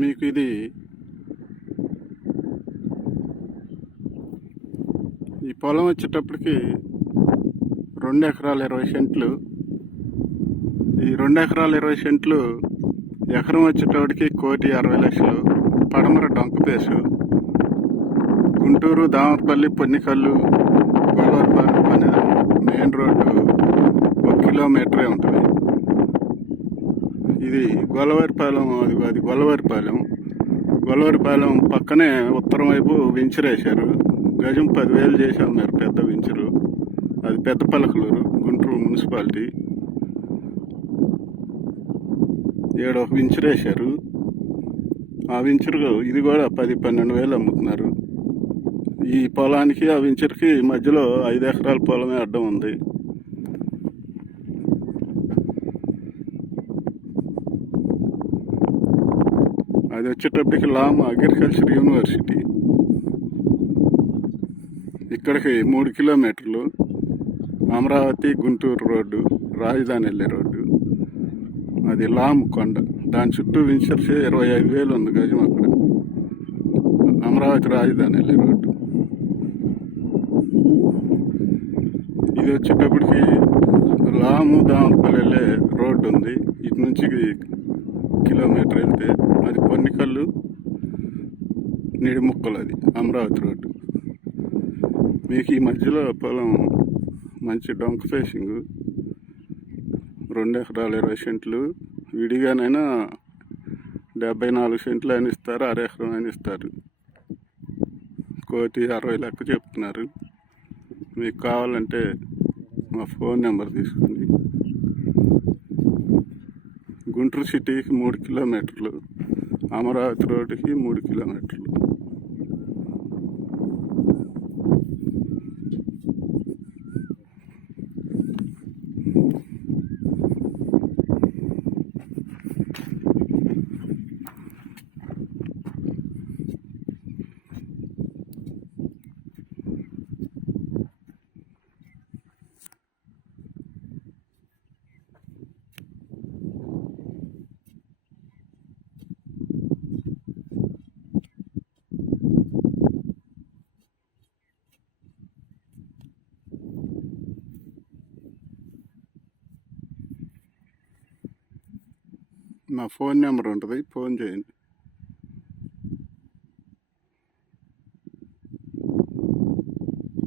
మీకు ఇది ఈ పొలం వచ్చేటప్పటికి 2 ఎకరాల 20 సెంట్లు. ఈ 2 ఎకరాల 20 సెంట్లు ఎకరం వచ్చేటప్పటికి 1,60,00,000. పడమర డొంకపేసు, గుంటూరు దామరపల్లి పొన్నికల్లు గోలవరపాలెం పని మెయిన్ రోడ్డు 1 కిలోమీటరే ఉంటుంది. ఇది గోలవరపాలెం, అది గోలవరపాలెం పక్కనే ఉత్తరం వైపు వెంచరేశారు. గజం 10,000 చేసి అమ్మారు పెద్ద వెంచరు. అది పెద్ద పలకలూరు, గుంటూరు మున్సిపాలిటీ. ఏడో వెంచరేశారు. ఆ వెంచరు ఇది కూడా 10-12 అమ్ముతున్నారు. ఈ పొలానికి ఆ వెంచర్కి మధ్యలో 5 ఎకరాల పొలమే అడ్డం ఉంది. అది వచ్చేటప్పటికి లామ్ అగ్రికల్చర్ యూనివర్సిటీ. ఇక్కడికి 3 కిలోమీటర్లు. అమరావతి గుంటూరు రోడ్డు, రాజధాని వెళ్ళే రోడ్డు. అది లామ్ కొండ, దాని చుట్టూ వెంచర్స్ 25,000 ఉంది గజం అక్కడ. అమరావతి రాజధాని వెళ్ళే రోడ్డు. ఇది వచ్చేటప్పటికి లాము దామరపల్లి వెళ్ళే రోడ్డు ఉంది. ఇటు నుంచి కిలోమీటర్ వెళ్తే అది పొన్నికల్లు నిడిముక్కలు, అది అమరావతి రోడ్డు. మీకు ఈ మధ్యలో పొలం మంచి డొంక ఫేసింగ్, 2 ఎకరాల 20 సెంట్లు. విడిగానైనా 74 సెంట్లు అయినా ఇస్తారు, 1/2 ఎకరం అయినా ఇస్తారు. 1,60,00,000 లెక్క చెప్తున్నారు. మీకు కావాలంటే మా ఫోన్ నెంబర్ తీసుకోండి. గుంటూరు సిటీకి 3 కిలోమీటర్లు, అమరావతి రోడ్డుకి 3 కిలోమీటర్లు. నా ఫోన్ నెంబర్ ఉంటుంది, ఫోన్ చేయండి.